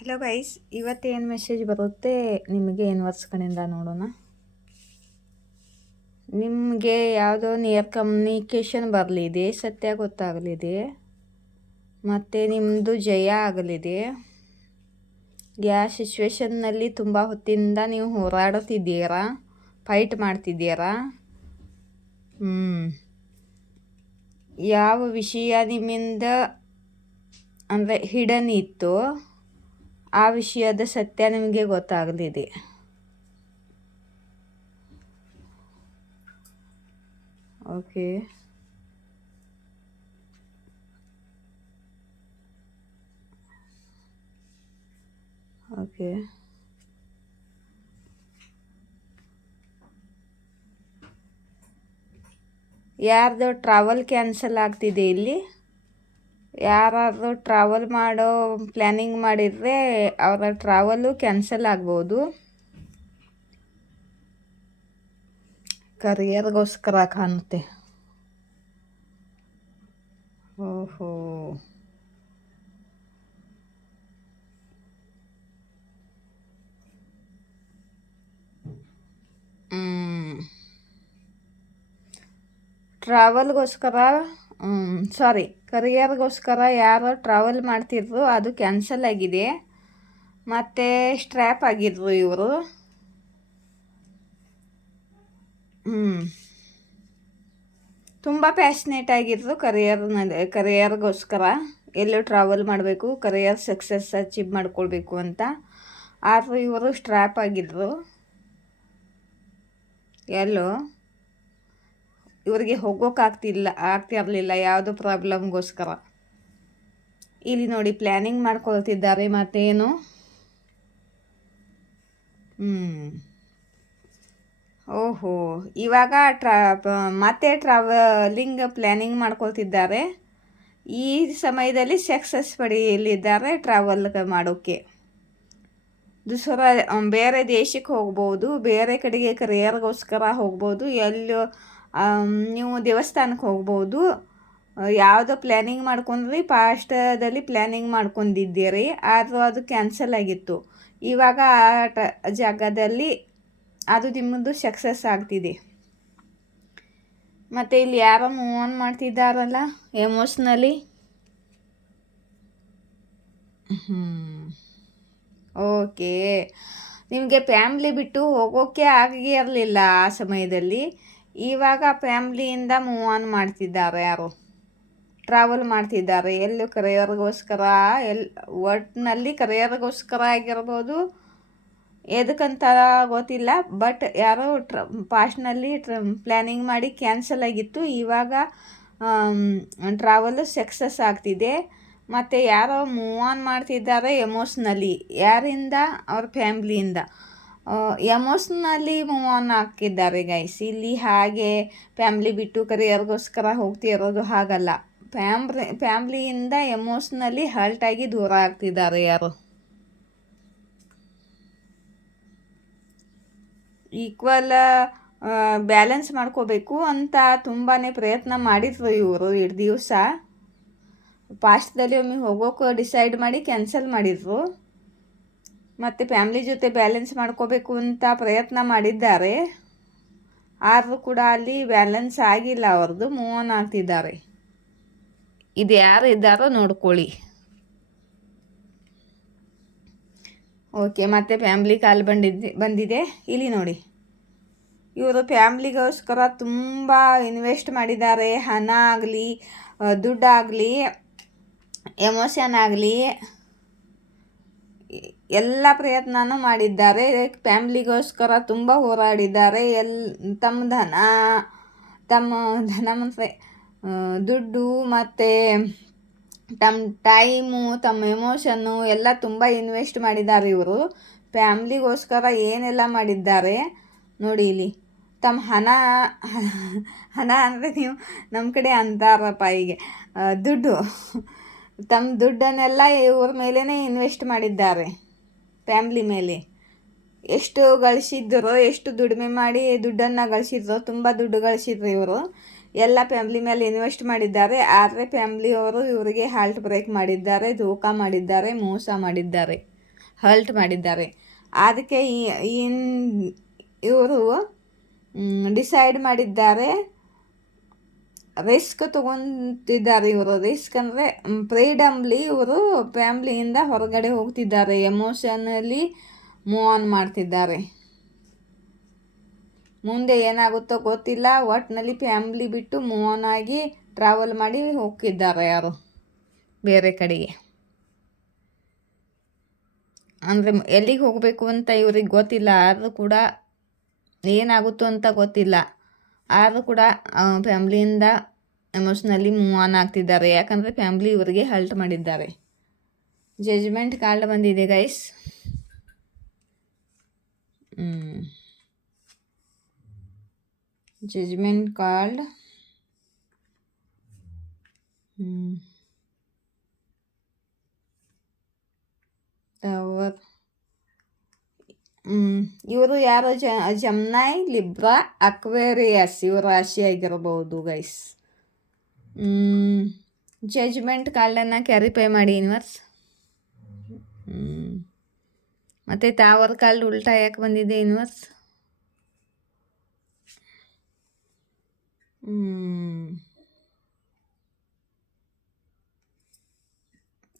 Hello guys, ಇವತ್ತೇನು message ಬರುತ್ತೆ ನಿಮಗೆ ಯೂನಿವರ್ಸ್ ಕಡೆಯಿಂದ ನೋಡೋಣ. ನಿಮಗೆ ಯಾವುದೋ ನಿಯರ್ ಕಮ್ಯುನಿಕೇಷನ್ ಬರಲಿದೆ, ಸತ್ಯ ಗೊತ್ತಾಗಲಿದೆ, ಮತ್ತು ನಿಮ್ಮದು ಜಯ ಆಗಲಿದೆ. ಯಾವ ಸಿಚುವೇಶನ್ನಲ್ಲಿ ತುಂಬ ಹೊತ್ತಿಂದ ನೀವು ಹೋರಾಡುತ್ತಿದ್ದೀರಾ, ಫೈಟ್ ಮಾಡ್ತಿದ್ದೀರಾ. ಯಾವ ವಿಷಯ ನಿಮ್ಮಿಂದ ಅಂದರೆ ಹಿಡನ್ ಇತ್ತು, ಆ ವಿಷಯದ ಸತ್ಯ ನಿಮಗೆ ಗೊತ್ತಾಗಲಿದೆ. ಓಕೆ, ಓಕೆ, ಯಾರ್ದು ಟ್ರಾವೆಲ್ ಕ್ಯಾನ್ಸಲ್ ಆಗ್ತಿದೆ ಇಲ್ಲಿ. ಯಾರಾದರೂ ಟ್ರಾವೆಲ್ ಮಾಡೋ ಪ್ಲ್ಯಾನಿಂಗ್ ಮಾಡಿದರೆ ಅವರ ಟ್ರಾವೆಲು ಕ್ಯಾನ್ಸಲ್ ಆಗ್ಬೋದು. ಕರಿಯರ್ಗೋಸ್ಕರ ಕಾಣುತ್ತೆ. ಓಹೋ, ಟ್ರಾವೆಲ್ಗೋಸ್ಕರ ಕರಿಯರ್ಗೋಸ್ಕರ ಯಾರೋ ಟ್ರಾವೆಲ್ ಮಾಡ್ತಿದ್ರು, ಅದು ಕ್ಯಾನ್ಸಲ್ ಆಗಿದೆ. ಮತ್ತು ಸ್ಟ್ರ್ಯಾಪ್ ಆಗಿದ್ರು ಇವರು. ತುಂಬ ಪ್ಯಾಷನೇಟ್ ಆಗಿದ್ರು ಕರಿಯರ್ಗೋಸ್ಕರ. ಎಲ್ಲೋ ಟ್ರಾವೆಲ್ ಮಾಡಬೇಕು, ಕರಿಯರ್ ಸಕ್ಸಸ್ ಅಚೀವ್ ಮಾಡ್ಕೊಳ್ಬೇಕು ಅಂತ. ಆದರೆ ಇವರು ಸ್ಟ್ರ್ಯಾಪ್ ಆಗಿದ್ರು. ಎಲ್ಲೋ ಇವರಿಗೆ ಆಗ್ತಿರಲಿಲ್ಲ ಯಾವುದೋ ಪ್ರಾಬ್ಲಮ್ಗೋಸ್ಕರ. ಇಲ್ಲಿ ನೋಡಿ, ಪ್ಲ್ಯಾನಿಂಗ್ ಮಾಡ್ಕೊಳ್ತಿದ್ದಾರೆ. ಮತ್ತೇನು, ಓಹೋ, ಇವಾಗ ಮತ್ತೆ ಟ್ರಾವೆಲಿಂಗ್ ಪ್ಲ್ಯಾನಿಂಗ್ ಮಾಡ್ಕೊಳ್ತಿದ್ದಾರೆ. ಈ ಸಮಯದಲ್ಲಿ ಸಕ್ಸಸ್ ಪಡೆಯಲಿದ್ದಾರೆ ಟ್ರಾವೆಲ್ ಮಾಡೋಕ್ಕೆ. ಬೇರೆ ದೇಶಕ್ಕೆ ಹೋಗ್ಬೋದು, ಬೇರೆ ಕಡೆಗೆ ಕರಿಯರ್ಗೋಸ್ಕರ ಹೋಗ್ಬೋದು, ಎಲ್ಲೋ ನೀವು ದೇವಸ್ಥಾನಕ್ಕೆ ಹೋಗ್ಬೋದು. ಯಾವುದೋ ಪ್ಲ್ಯಾನಿಂಗ್ ಮಾಡ್ಕೊಂಡ್ರಿ, ಪಾಸ್ಟದಲ್ಲಿ ಪ್ಲ್ಯಾನಿಂಗ್ ಮಾಡ್ಕೊಂಡಿದ್ದೀರಿ, ಆದರೂ ಅದು ಕ್ಯಾನ್ಸಲ್ ಆಗಿತ್ತು. ಇವಾಗ ಆ ಜಾಗದಲ್ಲಿ ಅದು ನಿಮ್ಮದು ಸಕ್ಸಸ್ ಆಗ್ತಿದೆ. ಮತ್ತು ಇಲ್ಲಿ ಯಾರೋ ಮೂವ್ ಆನ್ ಮಾಡ್ತಿದ್ದಾರಲ್ಲ ಎಮೋಷ್ನಲಿ. ಓಕೆ, ನಿಮಗೆ ಫ್ಯಾಮ್ಲಿ ಬಿಟ್ಟು ಹೋಗೋಕ್ಕೆ ಆಗಿರಲಿಲ್ಲ ಆ ಸಮಯದಲ್ಲಿ. ಇವಾಗ ಫ್ಯಾಮ್ಲಿಯಿಂದ ಮೂವ್ ಆನ್ ಮಾಡ್ತಿದ್ದಾರೆ, ಯಾರು ಟ್ರಾವೆಲ್ ಮಾಡ್ತಿದ್ದಾರೆ. ಎಲ್ಲೂ ಕರಿಯರ್ಗೋಸ್ಕರ, ಒಟ್ಟಿನಲ್ಲಿ ಕರಿಯರ್ಗೋಸ್ಕರ ಆಗಿರ್ಬೋದು, ಎದಕ್ಕಂತ ಗೊತ್ತಿಲ್ಲ. ಬಟ್ ಯಾರೋ ಪಾಸ್ಟ್ನಲ್ಲಿ ಪ್ಲ್ಯಾನಿಂಗ್ ಮಾಡಿ ಕ್ಯಾನ್ಸಲ್ ಆಗಿತ್ತು. ಇವಾಗ ಟ್ರಾವೆಲ್ ಸಕ್ಸಸ್ ಆಗ್ತಿದೆ. ಮತ್ತು ಯಾರೋ ಮೂವ್ ಆನ್ ಮಾಡ್ತಿದ್ದಾರೆ ಎಮೋಷ್ನಲಿ. ಯಾರಿಂದ? ಅವ್ರ ಫ್ಯಾಮ್ಲಿಯಿಂದ ಎಮೋಷ್ನಲಿ ಮೂವ್ ಆನ್ ಆಗ್ತಿದ್ದಾರೆ ಗೈಸ್. ಇಲ್ಲಿ ಹಾಗೆ ಫ್ಯಾಮ್ಲಿ ಬಿಟ್ಟು ಕರಿಯರ್ಗೋಸ್ಕರ ಹೋಗ್ತಿರೋದು ಹಾಗಲ್ಲ. ಫ್ಯಾಮ್ಲಿಯಿಂದ ಎಮೋಷ್ನಲಿ ಹರ್ಟಾಗಿ ದೂರ ಆಗ್ತಿದ್ದಾರೆ ಯಾರು. ಈಕ್ವಲ್ ಬ್ಯಾಲೆನ್ಸ್ ಮಾಡ್ಕೋಬೇಕು ಅಂತ ತುಂಬಾ ಪ್ರಯತ್ನ ಮಾಡಿದ್ರು ಇವರು. ಇಷ್ಟು ದಿವಸ ಪಾಸ್ಟ್ದಲ್ಲಿ ಒಮ್ಮೆ ಹೋಗೋಕೆ ಡಿಸೈಡ್ ಮಾಡಿ ಕ್ಯಾನ್ಸಲ್ ಮಾಡಿದ್ರು. ಮತ್ತು ಫ್ಯಾಮ್ಲಿ ಜೊತೆ ಬ್ಯಾಲೆನ್ಸ್ ಮಾಡ್ಕೋಬೇಕು ಅಂತ ಪ್ರಯತ್ನ ಮಾಡಿದ್ದಾರೆ. ಆದರೂ ಕೂಡ ಅಲ್ಲಿ ಬ್ಯಾಲೆನ್ಸ್ ಆಗಿಲ್ಲ ಅವ್ರದ್ದು, ಮೂವ್ ಆನ್ ಆಗ್ತಿದ್ದಾರೆ. ಇದು ಯಾರು ಇದ್ದಾರೋ ನೋಡ್ಕೊಳ್ಳಿ. ಓಕೆ, ಮತ್ತೆ ಫ್ಯಾಮ್ಲಿ ಕಾಲ್ ಬಂದಿದೆ. ಇಲ್ಲಿ ನೋಡಿ, ಇವರು ಫ್ಯಾಮ್ಲಿಗೋಸ್ಕರ ತುಂಬ ಇನ್ವೆಸ್ಟ್ ಮಾಡಿದ್ದಾರೆ. ಹಣ ಆಗಲಿ, ದುಡ್ಡಾಗಲಿ, ಎಮೋಷನ್ ಆಗಲಿ, ಎಲ್ಲ ಪ್ರಯತ್ನನೂ ಮಾಡಿದ್ದಾರೆ. ಫ್ಯಾಮ್ಲಿಗೋಸ್ಕರ ತುಂಬ ಹೋರಾಡಿದ್ದಾರೆ. ತಮ್ಮ ಧನ ಮತ್ತು ದುಡ್ಡು ಮತ್ತು ತಮ್ಮ ಟೈಮು, ತಮ್ಮ ಎಮೋಷನ್ನು ಎಲ್ಲ ತುಂಬ ಇನ್ವೆಸ್ಟ್ ಮಾಡಿದ್ದಾರೆ ಇವರು. ಫ್ಯಾಮ್ಲಿಗೋಸ್ಕರ ಏನೆಲ್ಲ ಮಾಡಿದ್ದಾರೆ ನೋಡಿ ಇಲ್ಲಿ. ತಮ್ಮ ಹಣ ಅಂದರೆ ನೀವು ನಮ್ಮ ಕಡೆ ಅಂತಾರಪ್ಪ, ಹೀಗೆ ದುಡ್ಡು, ತಮ್ಮ ದುಡ್ಡನ್ನೆಲ್ಲ ಇವ್ರ ಮೇಲೇ ಇನ್ವೆಸ್ಟ್ ಮಾಡಿದ್ದಾರೆ. ಫ್ಯಾಮ್ಲಿ ಮೇಲೆ ಎಷ್ಟು ಗಳಿಸಿದ್ದರೋ, ಎಷ್ಟು ದುಡಿಮೆ ಮಾಡಿ ದುಡ್ಡನ್ನು ಗಳಿಸಿದ್ರೋ, ತುಂಬ ದುಡ್ಡು ಗಳಿಸಿದ್ರು ಇವರು. ಎಲ್ಲ ಫ್ಯಾಮ್ಲಿ ಮೇಲೆ ಇನ್ವೆಸ್ಟ್ ಮಾಡಿದ್ದಾರೆ. ಆದರೆ ಫ್ಯಾಮ್ಲಿಯವರು ಇವರಿಗೆ ಹಾಲ್ಟ್ ಬ್ರೇಕ್ ಮಾಡಿದ್ದಾರೆ, ಧೋಖಾ ಮಾಡಿದ್ದಾರೆ, ಮೋಸ ಮಾಡಿದ್ದಾರೆ. ಹರ್ಟ್ ಮಾಡಿದ್ದಾರೆ. ಅದಕ್ಕೆ ಇವರು ಡಿಸೈಡ್ ಮಾಡಿದ್ದಾರೆ, ರಿಸ್ಕ್ ತೊಗೊತಿದ್ದಾರೆ ಇವರು. ರಿಸ್ಕ್ ಅಂದರೆ ಫ್ರೀಡಮ್ಲಿ ಇವರು ಫ್ಯಾಮ್ಲಿಯಿಂದ ಹೊರಗಡೆ ಹೋಗ್ತಿದ್ದಾರೆ, ಎಮೋಷನಲಿ ಮೂವ್ ಆನ್ ಮಾಡ್ತಿದ್ದಾರೆ. ಮುಂದೆ ಏನಾಗುತ್ತೋ ಗೊತ್ತಿಲ್ಲ, ಒಟ್ಟಿನಲ್ಲಿ ಫ್ಯಾಮ್ಲಿ ಬಿಟ್ಟು ಮೂವ್ ಆನ್ ಆಗಿ ಟ್ರಾವೆಲ್ ಮಾಡಿ ಹೋಗ್ತಿದ್ದಾರೆ ಯಾರು ಬೇರೆ ಕಡೆಗೆ. ಅಂದರೆ ಎಲ್ಲಿಗೆ ಹೋಗಬೇಕು ಅಂತ ಇವ್ರಿಗೆ ಗೊತ್ತಿಲ್ಲ, ಆದರೂ ಕೂಡ ಏನಾಗುತ್ತೋ ಅಂತ ಗೊತ್ತಿಲ್ಲ, ಆದರೂ ಕೂಡ ಫ್ಯಾಮ್ಲಿಯಿಂದ ಎಮೋಷ್ನಲಿ ಮೂವ್ ಆನ್ ಆಗ್ತಿದ್ದಾರೆ. ಯಾಕಂದರೆ ಫ್ಯಾಮ್ಲಿ ಇವರಿಗೆ ಹರ್ಟ್ ಮಾಡಿದ್ದಾರೆ. ಜಜ್ಮೆಂಟ್ ಕಾರ್ಡ್ ಬಂದಿದೆ ಗೈಸ್. ಜಜ್ಮೆಂಟ್ ಕಾರ್ಡ್ ಇವರು ಯಾರು ಜಮ್ನೈ, ಲಿಬ್ರಾ, ಅಕ್ವೇರಿಯಸ್ ಇವ್ರ ರಾಶಿ ಆಗಿರಬಹುದು ಗೈಸ್. ಜಜ್ಮೆಂಟ್ ಕಾರ್ಡನ್ನು ಕ್ಯಾರಿಫೈ ಮಾಡಿ ಯೂನಿವರ್ಸ್. ಮತ್ತು ತಾವರ್ ಕಾರ್ಡ್ ಉಲ್ಟಾ ಯಾಕೆ ಬಂದಿದೆ ಯೂನಿವರ್ಸ್?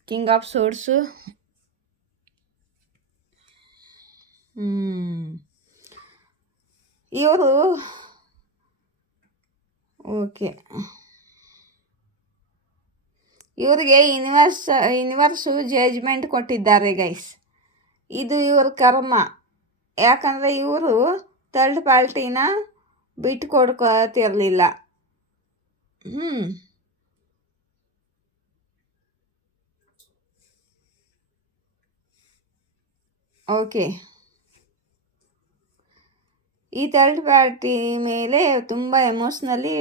ಕಿಂಗ್ ಆಫ್ ಸೋರ್ಸು, ಇವರು ಓಕೆ, ಇವರಿಗೆ ಯೂನಿವರ್ಸು ಜಜ್ಮೆಂಟ್ ಕೊಟ್ಟಿದ್ದಾರೆ ಗೈಸ್. ಇದು ಇವ್ರ ಕರ್ಮ. ಯಾಕಂದರೆ ಇವರು ಥರ್ಡ್ ಪಾರ್ಟಿನ ಬಿಟ್ಟು ಕೊಡ್ಕೊತಿರ್ಲಿಲ್ಲ. ಓಕೆ, ಈ ಥರ್ಡ್ ಪಾರ್ಟಿ ಮೇಲೆ ತುಂಬ ಎಮೋಷ್ನಲಿ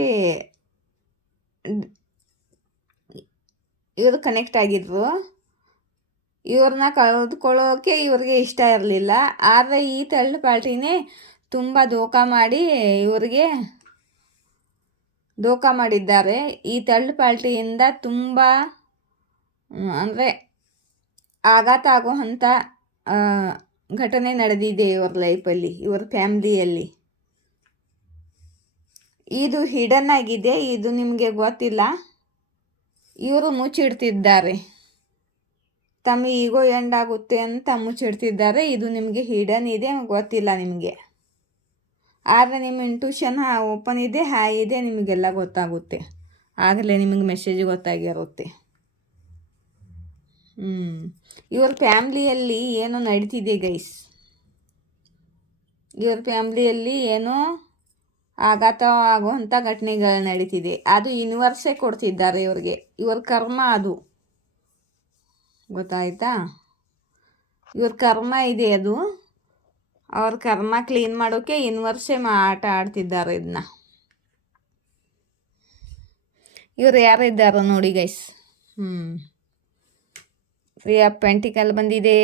ಇವರು ಕನೆಕ್ಟ್ ಆಗಿದ್ರು. ಇವ್ರನ್ನ ಕಳೆದುಕೊಳ್ಳೋಕೆ ಇವ್ರಿಗೆ ಇಷ್ಟ ಇರಲಿಲ್ಲ. ಆದರೆ ಈ ಥರ್ಡ್ ಪಾರ್ಟಿನೇ ತುಂಬ ಧೋಕಾ ಮಾಡಿ ಇವರಿಗೆ ಧೋಕಾ ಮಾಡಿದ್ದಾರೆ. ಈ ಥರ್ಡ್ ಪಾರ್ಟಿಯಿಂದ ತುಂಬ ಅಂದರೆ ಆಘಾತ ಆಗುವಂಥ ಘಟನೆ ನಡೆದಿದೆ ಇವ್ರ ಲೈಫಲ್ಲಿ, ಇವ್ರ ಫ್ಯಾಮ್ಲಿಯಲ್ಲಿ. ಇದು ಹಿಡನ್ ಆಗಿದೆ, ಇದು ನಿಮಗೆ ಗೊತ್ತಿಲ್ಲ. ಇವರು ಮುಚ್ಚಿಡ್ತಿದ್ದಾರೆ, ತಮ್ಮ ಈಗೋ ಎಂಡ್ ಆಗುತ್ತೆ ಅಂತ ಮುಚ್ಚಿಡ್ತಿದ್ದಾರೆ. ಇದು ನಿಮಗೆ ಹಿಡನ್ ಇದೆ, ಗೊತ್ತಿಲ್ಲ ನಿಮಗೆ. ಆದರೆ ನಿಮ್ಮ ಇಂಟ್ಯೂಷನ್ ಓಪನ್ ಇದೆ, ಹಾಯ್ ಇದೆ, ನಿಮಗೆಲ್ಲ ಗೊತ್ತಾಗುತ್ತೆ. ಆಗಲೇ ನಿಮಗೆ ಮೆಸೇಜ್ ಗೊತ್ತಾಗಿರುತ್ತೆ. ಇವ್ರ ಫ್ಯಾಮ್ಲಿಯಲ್ಲಿ ಏನೋ ನಡೀತಿದೆ ಗೈಸ್. ಇವ್ರ ಫ್ಯಾಮ್ಲಿಯಲ್ಲಿ ಏನೋ ಆಘಾತ ಆಗುವಂಥ ಘಟನೆಗಳು ನಡೀತಿದೆ. ಅದು ಯೂನಿವರ್ಸೇ ಕೊಡ್ತಿದ್ದಾರೆ ಇವ್ರಿಗೆ. ಇವ್ರ ಕರ್ಮ ಅದು, ಗೊತ್ತಾಯ್ತಾ? ಇವ್ರ ಕರ್ಮ ಇದೆ ಅದು. ಅವ್ರ ಕರ್ಮ ಕ್ಲೀನ್ ಮಾಡೋಕ್ಕೆ ಯೂನಿವರ್ಸೇ ಆಟ ಆಡ್ತಿದ್ದಾರೆ ಇದನ್ನ. ಇವ್ರು ಯಾರಿದ್ದಾರೋ ನೋಡಿ ಗೈಸ್. ಫ್ರೀ ಆಫ್ ಪೆಂಟಿಕಲ್ ಬಂದಿದೆ.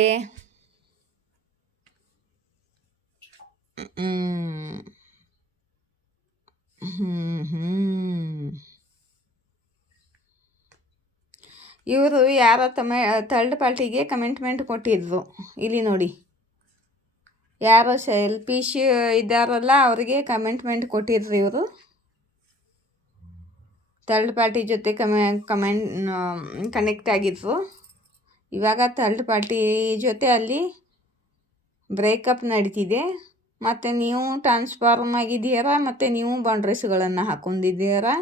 ಇವರು ಯಾರ ಥರ್ಡ್ ಪಾರ್ಟಿಗೆ ಕಮಿಟ್ಮೆಂಟ್ ಕೊಟ್ಟಿದ್ರು. ಇಲ್ಲಿ ನೋಡಿ, ಯಾರು ಸೆಲ್ಫಿಶ್ ಇದ್ದಾರಲ್ಲ ಅವರಿಗೆ ಕಮಿಟ್ಮೆಂಟ್ ಕೊಟ್ಟಿದ್ರು ಇವರು. ಥರ್ಡ್ ಪಾರ್ಟಿ ಜೊತೆ ಕನೆಕ್ಟ್ ಆಗಿದ್ರು. ಇವಾಗ ಥರ್ಡ್ ಪಾರ್ಟಿ ಜೊತೆ ಅಲ್ಲಿ ಬ್ರೇಕಪ್ ನಡೀತಿದೆ. ಮತ್ತು ನೀವು ಟ್ರಾನ್ಸ್ಫಾರ್ಮ್ ಆಗಿದ್ದೀರಾ, ಮತ್ತು ನೀವು ಬೌಂಡ್ರೀಸ್ಗಳನ್ನು ಹಾಕೊಂಡಿದ್ದೀರಾ.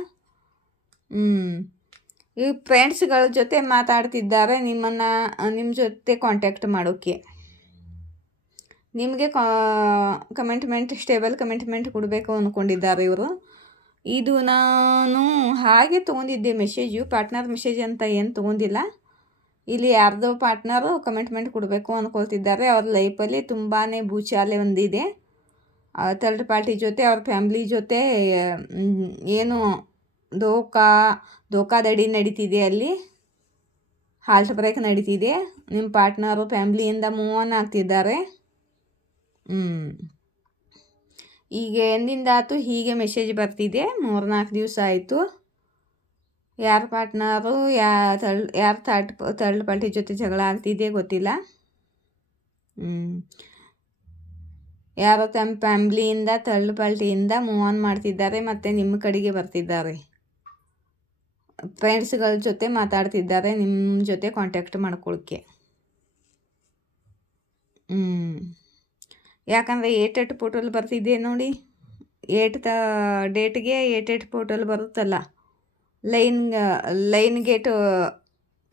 ಈ ಫ್ರೆಂಡ್ಸ್ಗಳ ಜೊತೆ ಮಾತಾಡ್ತಿದ್ದಾರೆ ನಿಮ್ಮ ಜೊತೆ ಕಾಂಟ್ಯಾಕ್ಟ್ ಮಾಡೋಕ್ಕೆ. ನಿಮಗೆ ಸ್ಟೇಬಲ್ ಕಮಿಟ್ಮೆಂಟ್ ಕೊಡಬೇಕು ಅಂದ್ಕೊಂಡಿದ್ದಾರೆ ಇವರು. ಇದು ನಾನು ಹಾಗೆ ತೊಗೊಂಡಿದ್ದೆ ಮೆಸೇಜು, ಪಾರ್ಟ್ನರ್ ಮೆಸೇಜ್ ಅಂತ ಏನು ತೊಗೊಂಡಿಲ್ಲ. ಇಲ್ಲಿ ಯಾರ್ದೋ ಪಾರ್ಟ್ನರು ಕಮಿಟ್ಮೆಂಟ್ ಕೊಡಬೇಕು ಅಂದ್ಕೊಳ್ತಿದ್ದಾರೆ. ಅವ್ರ ಲೈಫಲ್ಲಿ ತುಂಬಾ ಭೂಚಾಲೆ ಒಂದಿದೆ. ಥರ್ಡ್ ಪಾರ್ಟಿ ಜೊತೆ ಅವ್ರ ಫ್ಯಾಮ್ಲಿ ಜೊತೆ ಏನು ಧೋಕಾಧಡಿ ನಡೀತಿದೆ. ಅಲ್ಲಿ ಹಾಲ್ಟ್ ಬ್ರೇಕ್ ನಡೀತಿದೆ. ನಿಮ್ಮ ಪಾರ್ಟ್ನರು ಫ್ಯಾಮ್ಲಿಯಿಂದ ಮೂವ್ ಆನ್ ಆಗ್ತಿದ್ದಾರೆ. ಈಗ ಎಂದಿಂದ ಆಯಿತು ಹೀಗೆ ಮೆಸೇಜ್ ಬರ್ತಿದೆ. 3-4 ದಿವಸ ಆಯಿತು. ಯಾರ ಪಾರ್ಟ್ನರು ಯಾರು ಥರ್ಡ್ ಪಾರ್ಟಿ ಜೊತೆ ಜಗಳ ಆಗ್ತಿದೆ ಗೊತ್ತಿಲ್ಲ. ಹ್ಞೂ ಯಾರೋ ತಮ್ಮ ಫ್ಯಾಮ್ಲಿಯಿಂದ ತಳ್ಳು ಪಲ್ಟಿಯಿಂದ ಮೂವ್ ಆನ್ ಮಾಡ್ತಿದ್ದಾರೆ ಮತ್ತು ನಿಮ್ಮ ಕಡೆಗೆ ಬರ್ತಿದ್ದಾರೆ. ಫ್ರೆಂಡ್ಸ್ಗಳ ಜೊತೆ ಮಾತಾಡ್ತಿದ್ದಾರೆ ನಿಮ್ಮ ಜೊತೆ ಕಾಂಟ್ಯಾಕ್ಟ್ ಮಾಡ್ಕೊಳ್ಳೋಕ್ಕೆ. ಯಾಕಂದರೆ ಏಟೆಟ್ ಪೋರ್ಟಲ್ ಬರ್ತಿದೆ ನೋಡಿ, ಡೇಟ್ಗೆ ಏಟೆಟ್ ಪೋರ್ಟಲ್ ಬರುತ್ತಲ್ಲ, ಲೈನ್ ಗೇಟ್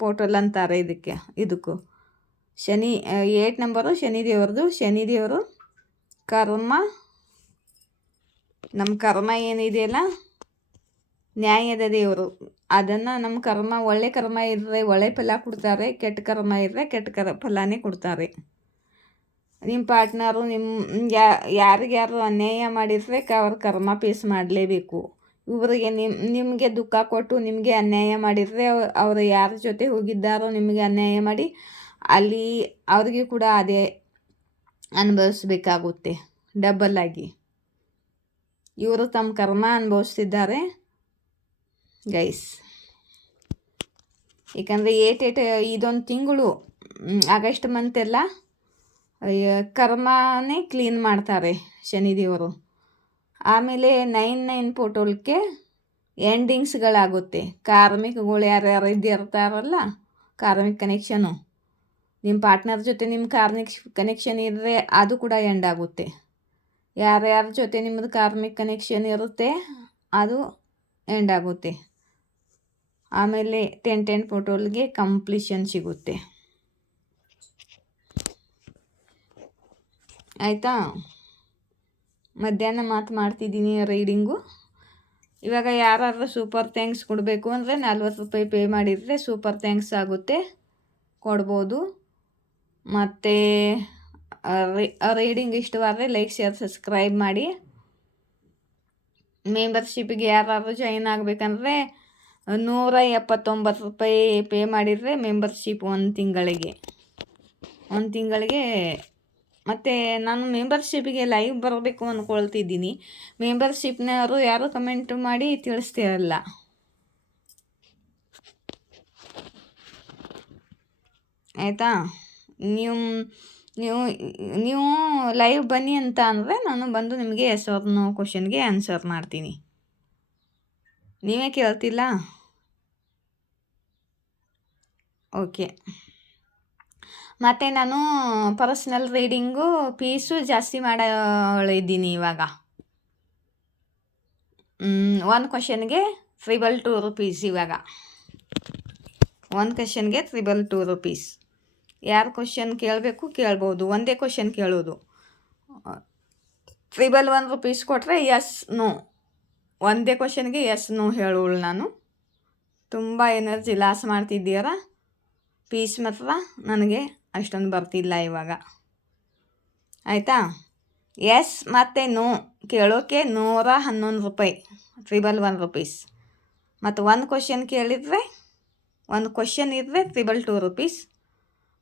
ಪೋರ್ಟಲ್ ಅಂತಾರೆ ಇದಕ್ಕೂ. ಶನಿ 8 ನಂಬರು ಶನಿ ದೇವರು ಕರ್ಮ, ನಮ್ಮ ಕರ್ಮ ಏನಿದೆಯಲ್ಲ ನ್ಯಾಯದ ದೇವರು. ಅದನ್ನು ನಮ್ಮ ಕರ್ಮ, ಒಳ್ಳೆ ಕರ್ಮ ಇದ್ದರೆ ಒಳ್ಳೆ ಫಲ ಕೊಡ್ತಾರೆ, ಕೆಟ್ಟ ಕರ್ಮ ಇದ್ದರೆ ಕೆಟ್ಟ ಫಲನೇ ಕೊಡ್ತಾರೆ. ನಿಮ್ಮ ಪಾರ್ಟ್ನರು ಯಾರಿಗ್ಯಾರು ಅನ್ಯಾಯ ಮಾಡಿದರೆ ಅವ್ರ ಕರ್ಮ ಫೇಸ್ ಮಾಡಲೇಬೇಕು. ಇವರಿಗೆ ನಿಮಗೆ ದುಃಖ ಕೊಟ್ಟು ನಿಮಗೆ ಅನ್ಯಾಯ ಮಾಡಿದರೆ ಅವರು ಯಾರ ಜೊತೆ ಹೋಗಿದ್ದಾರೋ ನಿಮಗೆ ಅನ್ಯಾಯ ಮಾಡಿ ಅಲ್ಲಿ ಅವ್ರಿಗೆ ಕೂಡ ಅದೇ ಅನುಭವಿಸ್ಬೇಕಾಗುತ್ತೆ ಡಬಲ್ ಆಗಿ. ಇವರು ತಮ್ಮ ಕರ್ಮ ಅನುಭವಿಸ್ತಿದ್ದಾರೆ ಗೈಸ್. ಏಕೆಂದರೆ ಇದೊಂದು ತಿಂಗಳು ಆಗಸ್ಟ್ ಮಂತೆಲ್ಲ ಕರ್ಮನೇ ಕ್ಲೀನ್ ಮಾಡ್ತಾರೆ ಶನಿದೇವರು. ಆಮೇಲೆ 9/9 ಪೋರ್ಟಲ್ಗೆ ಎಂಡಿಂಗ್ಸ್ಗಳಾಗುತ್ತೆ. ಕಾರ್ಮಿಕಗಳು ಯಾರ್ಯಾರು ಇರ್ತಾರಲ್ಲ, ಕಾರ್ಮಿಕ್ ಕನೆಕ್ಷನು, ನಿಮ್ಮ ಪಾರ್ಟ್ನರ್ ಜೊತೆ ನಿಮ್ಮ ಕಾರ್ಮಿಕ್ ಕನೆಕ್ಷನ್ ಇದ್ದರೆ ಅದು ಕೂಡ ಎಂಡ್ ಆಗುತ್ತೆ. ಯಾರ್ಯಾರ ಜೊತೆ ನಿಮ್ಮದು ಕಾರ್ಮಿಕ್ ಕನೆಕ್ಷನ್ ಇರುತ್ತೆ ಅದು ಎಂಡ್ ಆಗುತ್ತೆ. ಆಮೇಲೆ 10/10 ಪೋರ್ಟಲ್ಗೆ ಕಂಪ್ಲೀಷನ್ ಸಿಗುತ್ತೆ. ಆಯಿತಾ? ಮಧ್ಯಾಹ್ನ ಮಾಡ್ತಿದ್ದೀನಿ ರೀಡಿಂಗು. ಇವಾಗ ಯಾರಾದರೂ ಸೂಪರ್ ಥ್ಯಾಂಕ್ಸ್ ಕೊಡಬೇಕು ಅಂದರೆ 40 ರೂಪಾಯಿ ಪೇ ಮಾಡಿದರೆ ಸೂಪರ್ ಥ್ಯಾಂಕ್ಸ್ ಆಗುತ್ತೆ, ಕೊಡ್ಬೋದು. ಮತ್ತು ರೀಡಿಂಗ್ ಇಷ್ಟವಾದರೆ ಲೈಕ್, ಶೇರ್, ಸಬ್ಸ್ಕ್ರೈಬ್ ಮಾಡಿ. ಮೆಂಬರ್ಶಿಪ್ಗೆ ಯಾರಾದರೂ ಜಾಯಿನ್ ಆಗಬೇಕಂದ್ರೆ 179 ರೂಪಾಯಿ ಪೇ ಮಾಡಿದರೆ ಮೆಂಬರ್ಶಿಪ್ ಒಂದು ತಿಂಗಳಿಗೆ. ಮತ್ತು ನಾನು ಮೆಂಬರ್ಶಿಪ್ಗೆ ಲೈವ್ ಬರಬೇಕು ಅಂದ್ಕೊಳ್ತಿದ್ದೀನಿ. ಮೆಂಬರ್ಶಿಪ್ನವರು ಯಾರು ಕಮೆಂಟ್ ಮಾಡಿ ತಿಳಿಸ್ತಿರಲ್ಲ. ಆಯಿತಾ? ನೀವು ಲೈವ್ ಬನ್ನಿ ಅಂತ ಅಂದರೆ ನಾನು ಬಂದು ನಿಮಗೆ ಎಸ್ ಆರ್ ನೋ ಕ್ವಶನ್ಗೆ ಆನ್ಸರ್ ಮಾಡ್ತೀನಿ. ನೀವೇ ಕೇಳ್ತಿಲ್ಲ? ಓಕೆ. ಮತ್ತು ನಾನು ಪರ್ಸ್ನಲ್ ರೀಡಿಂಗು ಫೀಸು ಜಾಸ್ತಿ ಮಾಡಿದ್ದೀನಿ ಇವಾಗ. 1 ಕ್ವಶನ್ಗೆ 222 ರೂಪೀಸ್. ಇವಾಗ 1 ಕ್ವಶನ್ಗೆ 222 ರೂಪೀಸ್. ಯಾರು ಕ್ವಶನ್ ಕೇಳಬೇಕು ಕೇಳ್ಬೋದು, ಒಂದೇ ಕ್ವಶನ್ ಕೇಳೋದು. 111 ರೂಪೀಸ್ ಕೊಟ್ಟರೆ ಎಸ್ ನೋ, ಒಂದೇ ಕ್ವಶನ್ಗೆ ಎಸ್ ನೋ ಹೇಳೋಳು ನಾನು. ತುಂಬ ಎನರ್ಜಿ ಲಾಸ್ ಮಾಡ್ತಿದ್ದೀರ. ಫೀಸ್ ಮಾತ್ರ ನನಗೆ ಅಷ್ಟೊಂದು ಬರ್ತಿಲ್ಲ ಇವಾಗ. ಆಯಿತಾ? ಎಸ್ ಮತ್ತು ನೋ ಕೇಳೋಕ್ಕೆ 111 ರೂಪಾಯಿ, 111 ರೂಪೀಸ್. ಮತ್ತು 1 ಕ್ವಶನ್ ಕೇಳಿದರೆ, 1 ಕ್ವಶನ್ ಇದ್ದರೆ 222 ರೂಪೀಸ್.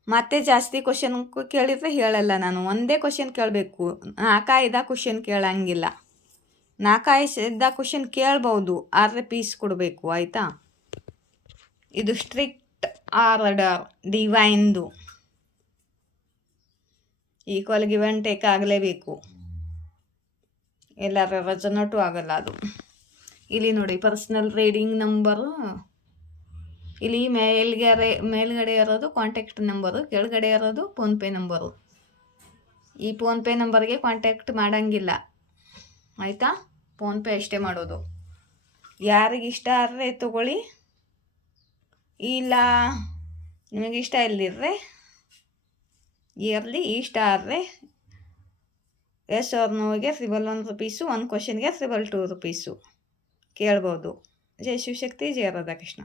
ಮತ್ತೆ ಜಾಸ್ತಿ ಕ್ವಶನ್ ಕೇಳಿದರೆ ಹೇಳಲ್ಲ ನಾನು. ಒಂದೇ ಕ್ವಶನ್ ಕೇಳಬೇಕು, 4-5 ಕ್ವಶನ್ ಕೇಳಂಗಿಲ್ಲ. 4-5 ಕ್ವಶನ್ ಕೇಳ್ಬೋದು, ಆದರೆ ಫೀಸ್ ಕೊಡಬೇಕು. ಆಯಿತಾ? ಇದು ಸ್ಟ್ರಿಕ್ಟ್ ಆರ್ಡರ್ ಡಿವೈನ್ದು. ಈಕ್ವಲ್ ಗಿವ್ ಆ್ಯಂಡ್ ಟೇಕ್ ಆಗಲೇಬೇಕು, ಎಲ್ಲರ ರೆಸೊನೇಟು ಆಗಲ್ಲ ಅದು. ಇಲ್ಲಿ ನೋಡಿ ಪರ್ಸ್ನಲ್ ರೀಡಿಂಗ್ ನಂಬರು, ಇಲ್ಲಿ ಮೇಲ್ಗಡೆ ಇರೋದು ಕಾಂಟ್ಯಾಕ್ಟ್ ನಂಬರು, ಕೆಳಗಡೆ ಇರೋದು ಫೋನ್ಪೇ ನಂಬರು. ಈ ಫೋನ್ಪೇ ನಂಬರ್ಗೆ ಕಾಂಟ್ಯಾಕ್ಟ್ ಮಾಡೋಂಗಿಲ್ಲ. ಆಯಿತಾ? ಫೋನ್ಪೇ ಅಷ್ಟೇ ಮಾಡೋದು. ಯಾರಿಗಿಷ್ಟ ಆದರೆ ತೊಗೊಳ್ಳಿ, ಇಲ್ಲ ನಿಮಗಿಷ್ಟ ಇಲ್ಲದಿದ್ದರೆ ಇಷ್ಟ ಆದರೆ ಎಸ್ ಆರ್ ನೋಗೆ 111 ರೂಪೀಸು, 1 ಕ್ವಶನ್ಗೆ 222 ರೂಪೀಸು ಕೇಳ್ಬೋದು. ಜೈ ಶಿವಶಕ್ತಿ, ಜಯ ರಾಧಾಕೃಷ್ಣ.